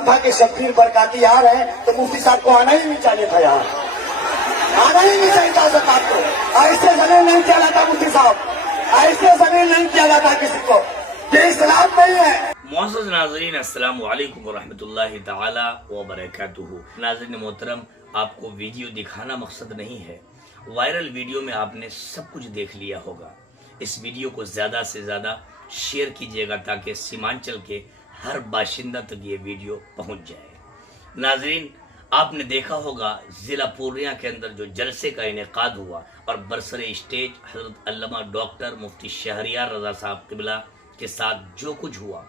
मालूम था कि शब्बीर बरकाती आ रहे हैं तो मुफ्ती साहब को आना ही नहीं चाहिए था यार, आना ही नहीं चाहिए था ज़कात को। ऐसे जमीन नहीं किया जाता मुफ्ती साहब, ऐसे जमीन नहीं किया जाता किसी को, ये इस्लाम नहीं है। मुअज़्ज़ज़ नाज़रीन, अस्सलामु अलैकुम व रहमतुल्लाहि तआला व बरकातुहू। नाज़रीन मोहतरम, आपको वीडियो दिखाना मकसद नहीं है। वायरल वीडियो में आपने सब कुछ देख लिया होगा। इस वीडियो को ज़्यादा से ज़्यादा शेयर कीजिएगा ताकि सीमांचल के हर बाशिंदा तक ये वीडियो पहुंच जाए। नाज़रीन, आपने देखा होगा ज़िला पूर्णिया के अंदर जो जलसे का इनेकाद हुआ और बरसरे स्टेज हज़रत अल्लामा डॉक्टर मुफ्ती शहरियार रज़ा साहब क़िबला के साथ जो कुछ हुआ,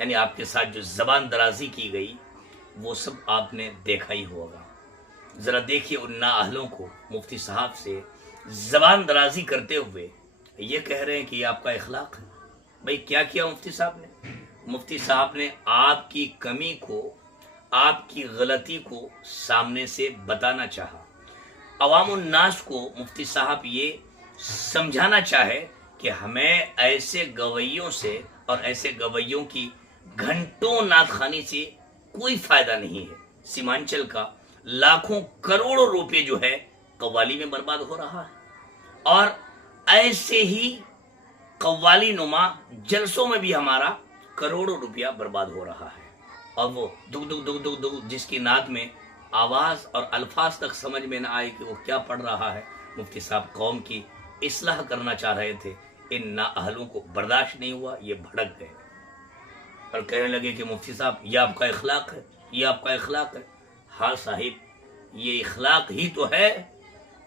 यानी आपके साथ जो ज़बान दराजी की गई, वो सब आपने देखा ही होगा। ज़रा देखिए उन नाअहलों को मुफ्ती साहब से ज़बान दराजी करते हुए ये कह रहे हैं कि ये आपका इखलाक है। भाई क्या किया मुफ्ती साहब ने? मुफ्ती साहब ने आपकी कमी को, आपकी गलती को सामने से बताना चाहा। अवामुन नास को मुफ्ती साहब ये समझाना चाहे कि हमें ऐसे गवैयों से और ऐसे गवैयों की घंटों नाथखानी से कोई फायदा नहीं है। सीमांचल का लाखों करोड़ों रुपए जो है कव्वाली में बर्बाद हो रहा है और ऐसे ही कव्वाली नुमा जलसों में भी हमारा करोड़ों रुपया बर्बाद हो रहा है। और वो दुग दुग दुग दुग दुग जिसकी नात में आवाज़ और अल्फाज तक समझ में न आए कि वो क्या पढ़ रहा है। मुफ्ती साहब कौम की इस्लाह करना चाह रहे थे, इन नाअहलों को बर्दाश्त नहीं हुआ, ये भड़क गए और कहने लगे कि मुफ्ती साहब ये आपका इखलाक है, ये आपका इखलाक है। हाँ साहिब, ये इखलाक ही तो है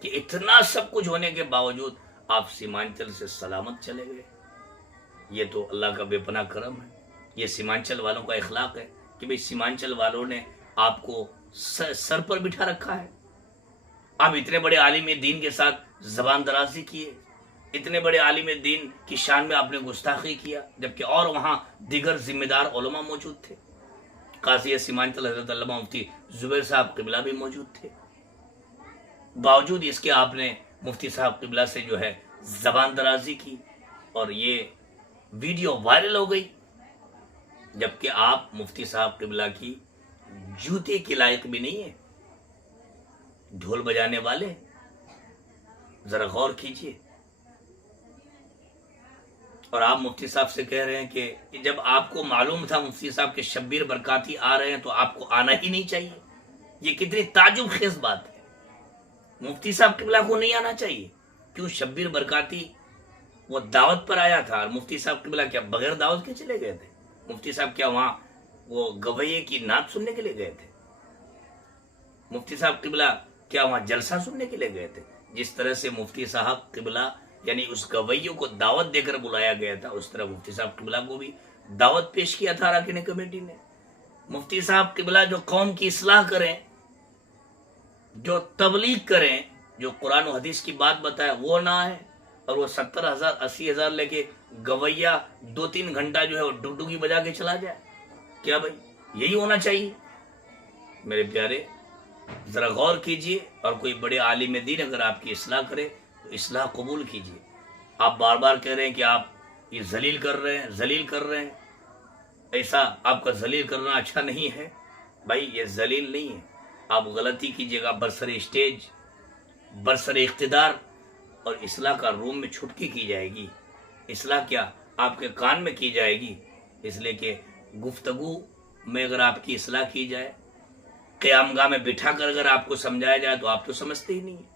कि इतना सब कुछ होने के बावजूद आप सीमांचल से सलामत चले गए। ये तो अल्लाह का बेपनाह करम है। ये सीमांचल वालों का इखलाक है कि भाई सीमांचल वालों ने आपको सर पर बिठा रखा है। आप इतने बड़े आलिम दीन के साथ ज़बान दराजी किए, इतने बड़े आलिम दीन की शान में आपने गुस्ताखी किया, जबकि और वहाँ दीगर जिम्मेदार उलमा मौजूद थे। काज़ी सीमांचल हज़रत अल्लामा मुफ्ती ज़ुबैर साहब क़िबला भी मौजूद थे। बावजूद इसके आपने मुफ्ती साहब क़िबला से जो है ज़बान दराजी की और ये वीडियो वायरल हो गई, जबकि आप मुफ्ती साहब क़िबला की जूते के लायक भी नहीं है। ढोल बजाने वाले, जरा गौर कीजिए। और आप मुफ्ती साहब से कह रहे हैं कि जब आपको मालूम था मुफ्ती साहब के शब्बीर बरकाती आ रहे हैं तो आपको आना ही नहीं चाहिए। ये कितनी ताजुब खेज बात है। मुफ्ती साहब क़िबला को नहीं आना चाहिए। क्यों? शब्बीर बरकाती वो दावत पर आया था और मुफ्ती साहब क़िबला क्या बगैर दावत के चले गए थे? मुफ्ती साहब क्या वहां वो गवैये की नात सुनने के लिए गए थे? मुफ्ती साहब क़िबला क्या वहां जलसा सुनने के लिए गए थे? जिस तरह से मुफ्ती साहब क़िबला यानी उस गवैयों को दावत देकर बुलाया गया था, उस तरह मुफ्ती साहब क़िबला को भी दावत पेश किया था अरकान कमेटी ने। मुफ्ती साहब क़िबला जो कौम की इस्लाह करें, जो तबलीग करें, जो कुरान और हदीस की बात बताए वो ना आए और वो 70,000 80,000 लेके गवैया 2-3 घंटा जो है वो डुगडुगी बजा के चला जाए। क्या भाई यही होना चाहिए? मेरे प्यारे, जरा गौर कीजिए और कोई बड़े आलिम दीन अगर आपकी इस्लाह करे तो इस्लाह कबूल कीजिए। आप बार बार कह रहे हैं कि आप ये जलील कर रहे हैं, जलील कर रहे हैं, ऐसा आपका जलील करना अच्छा नहीं है। भाई ये जलील नहीं है। आप गलती कीजिएगा, बरसरे स्टेज, बरसरे इख्तिदार और इस्लाह का रूम में छुटकी की जाएगी। इस्लाह क्या आपके कान में की जाएगी, इसलिए कि गुफ्तगू में अगर आपकी इस्लाह की जाए, क़यामगाह में बिठा कर अगर आपको समझाया जाए तो आप तो समझते ही नहीं है।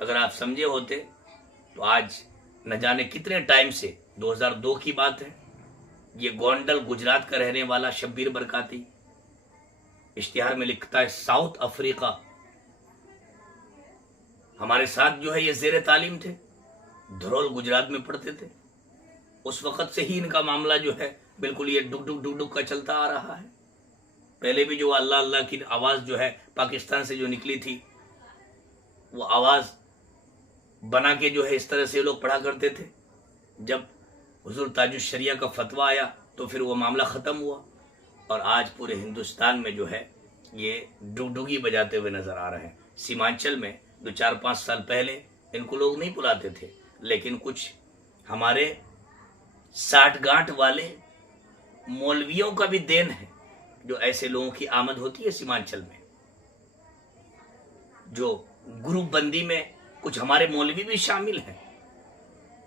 अगर आप समझे होते तो आज न जाने कितने टाइम से, 2002 की बात है, ये गोंडल गुजरात का रहने वाला शब्बीर बरकाती इश्तिहार में लिखता है साउथ अफ्रीका हमारे साथ जो है ये ज़ेरे तालीम थे, धरोल गुजरात में पढ़ते थे। उस वक़्त से ही इनका मामला जो है बिल्कुल ये डुग डुग डुग डुग का चलता आ रहा है। पहले भी जो अल्लाह अल्लाह की आवाज़ जो है पाकिस्तान से जो निकली थी, वो आवाज़ बना के जो है इस तरह से लोग पढ़ा करते थे। जब हुजूर ताजुश शरिया का फतवा आया तो फिर वो मामला ख़त्म हुआ और आज पूरे हिंदुस्तान में जो है ये डुगडुगी बजाते हुए नज़र आ रहे हैं। सीमांचल में 2-4-5 साल पहले इनको लोग नहीं बुलाते थे, लेकिन कुछ हमारे साठ गांठ वाले मौलवियों का भी देन है जो ऐसे लोगों की आमद होती है सीमांचल में, जो ग्रुप बंदी में कुछ हमारे मौलवी भी शामिल हैं,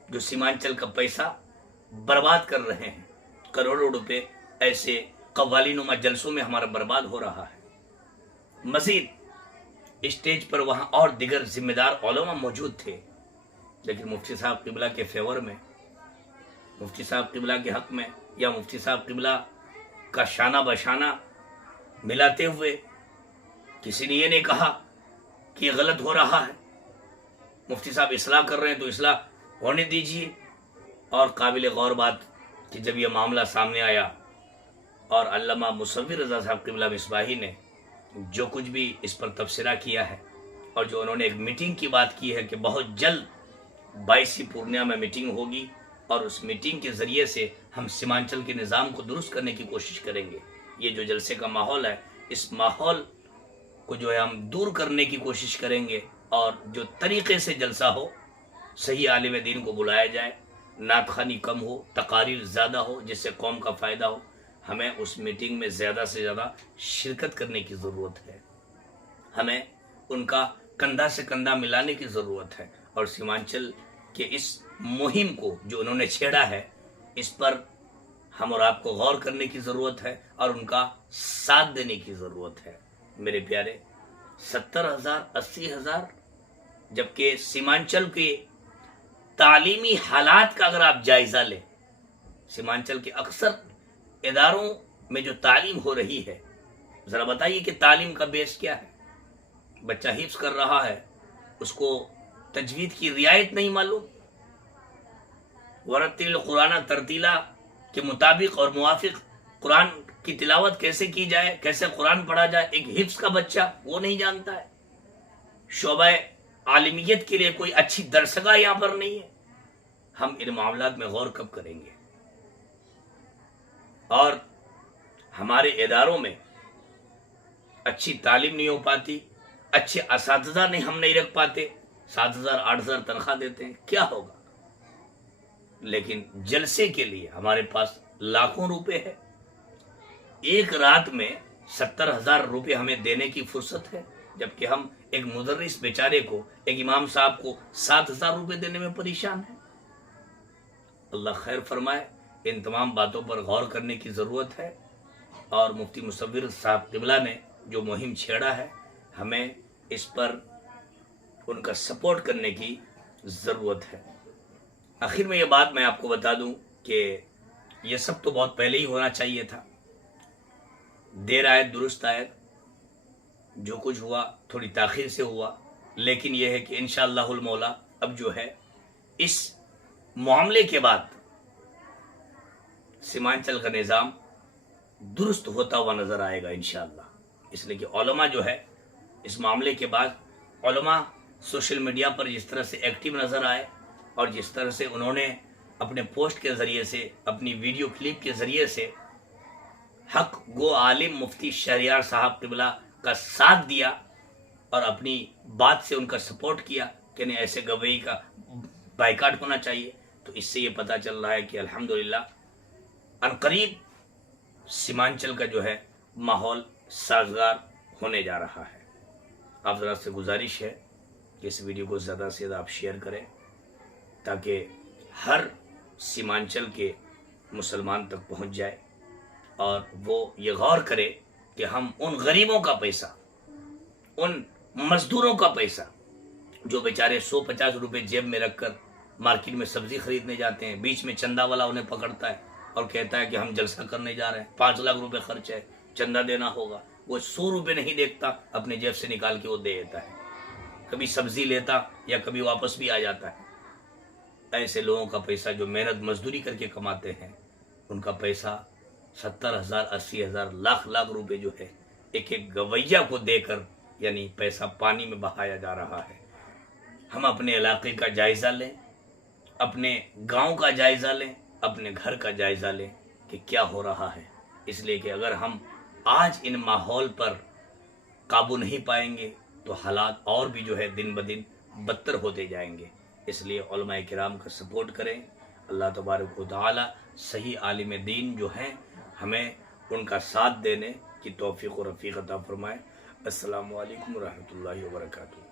जो सीमांचल का पैसा बर्बाद कर रहे हैं। करोड़ों रुपए ऐसे कव्वालीनुमा जलसों में हमारा बर्बाद हो रहा है। मजीद स्टेज पर वहां और दिगर जिम्मेदार उलमा मौजूद थे, लेकिन मुफ्ती साहब किबला के फेवर में, मुफ्ती साहब किबला के हक में, या मुफ्ती साहब किबला का शाना बशाना मिलाते हुए किसी ने ये नहीं कहा कि ये गलत हो रहा है। मुफ्ती साहब इस्लाह कर रहे हैं तो इस्लाह होने दीजिए। और काबिल गौर बात कि जब ये मामला सामने आया और अल्लामा मुसव्विर रज़ा साहब किबला मिसबाही ने जो कुछ भी इस पर तबसरा किया है, और जो उन्होंने एक मीटिंग की बात की है कि बहुत जल्द 22 पूर्णिया में मीटिंग होगी और उस मीटिंग के ज़रिए से हम सीमांचल के निज़ाम को दुरुस्त करने की कोशिश करेंगे। ये जो जलसे का माहौल है, इस माहौल को जो है हम दूर करने की कोशिश करेंगे, और जो तरीक़े से जलसा हो, सही आलिम दीन को बुलाया जाए, नात ख़ानी कम हो, तकारीर ज़्यादा हो, जिससे कौम का फ़ायदा हो। हमें उस मीटिंग में ज़्यादा से ज़्यादा शिरकत करने की ज़रूरत है। हमें उनका कंधा से कंधा मिलाने की ज़रूरत है, और सीमांचल के इस मुहिम को जो उन्होंने छेड़ा है, इस पर हम और आपको गौर करने की ज़रूरत है और उनका साथ देने की ज़रूरत है। मेरे प्यारे, 70,000 80,000, जबकि सीमांचल के तालीमी हालात का अगर आप जायज़ा लें, सीमांचल के अक्सर इदारों में जो तालीम हो रही है, ज़रा बताइए कि तालीम का बेस क्या है। बच्चा हिफ्ज़ कर रहा है, उसको तजवीद की रियायत नहीं मालूम, वरतिल कुरान तरतीला के मुताबिक और मुवाफिक कुरान की तिलावत कैसे की जाए, कैसे कुरान पढ़ा जाए, एक हिफ्ज़ का बच्चा वो नहीं जानता है। शोबा आलिमियत के लिए कोई अच्छी दरसगाह यहाँ पर नहीं है। हम इन मामलात में गौर कब करेंगे? और हमारे इदारों में अच्छी तालीम नहीं हो पाती, अच्छे असातिज़ा नहीं हम नहीं रख पाते, 7,000 8,000 तनख्वाह देते हैं, क्या होगा? लेकिन जलसे के लिए हमारे पास लाखों रुपए है। एक रात में 70,000 रुपये हमें देने की फुर्सत है, जबकि हम एक मुदर्रिस बेचारे को, एक इमाम साहब को 7,000 रुपये देने में परेशान है। अल्लाह खैर फरमाए। इन तमाम बातों पर गौर करने की ज़रूरत है, और मुफ्ती मुसव्विर साहब किबला ने जो मुहिम छेड़ा है, हमें इस पर उनका सपोर्ट करने की ज़रूरत है। आखिर में ये बात मैं आपको बता दूं कि ये सब तो बहुत पहले ही होना चाहिए था। देर आयत दुरुस्त आयत, जो कुछ हुआ थोड़ी ताख़ीर से हुआ, लेकिन यह है कि इंशाअल्लाहुल मौला अब जो है इस मामले के बाद सीमांचल का निज़ाम दुरुस्त होता हुआ नज़र आएगा इंशाअल्लाह। इसलिए कि उलमा जो है इस मामले के बाद, उलमा सोशल मीडिया पर जिस तरह से एक्टिव नज़र आए, और जिस तरह से उन्होंने अपने पोस्ट के ज़रिए से, अपनी वीडियो क्लिप के ज़रिए से हक गो आलिम मुफ्ती शहरियार साहब किबला का साथ दिया और अपनी बात से उनका सपोर्ट किया कि नहीं ऐसे गवई का बाइकाट होना चाहिए, तो इससे ये पता चल रहा है कि अल्हम्दुलिल्लाह अनकरीब सीमांचल का जो है माहौल साजगार होने जा रहा है। आप ज़रा से गुजारिश है कि इस वीडियो को ज़्यादा से ज़्यादा आप शेयर करें, ताकि हर सीमांचल के मुसलमान तक पहुंच जाए, और वो ये गौर करे कि हम उन गरीबों का पैसा, उन मजदूरों का पैसा, जो बेचारे 150 रुपये जेब में रखकर मार्केट में सब्जी खरीदने जाते हैं, बीच में चंदा वाला उन्हें पकड़ता है और कहता है कि हम जलसा करने जा रहे हैं, 5 लाख रुपए खर्च है, चंदा देना होगा, वो 100 रुपये नहीं देखता, अपने जेब से निकाल के वो दे देता है, कभी सब्जी लेता या कभी वापस भी आ जाता है। ऐसे लोगों का पैसा जो मेहनत मजदूरी करके कमाते हैं, उनका पैसा 70,000 80,000 लाख लाख रुपए जो है एक एक गवैया को देकर, यानी पैसा पानी में बहाया जा रहा है। हम अपने इलाके का जायज़ा लें, अपने गांव का जायज़ा लें, अपने घर का जायज़ा लें कि क्या हो रहा है। इसलिए कि अगर हम आज इन माहौल पर काबू नहीं पाएंगे तो हालात और भी जो है दिन ब दिन बदतर होते जाएंगे। इसलिए उलमाए किराम का सपोर्ट करें। अल्लाह तबारक व तआला सही आलिम दीन जो हैं, हमें उनका साथ देने کی توفیق و رفیق عطا فرمائے۔ السلام علیکم ورحمۃ اللہ وبرکاتہ۔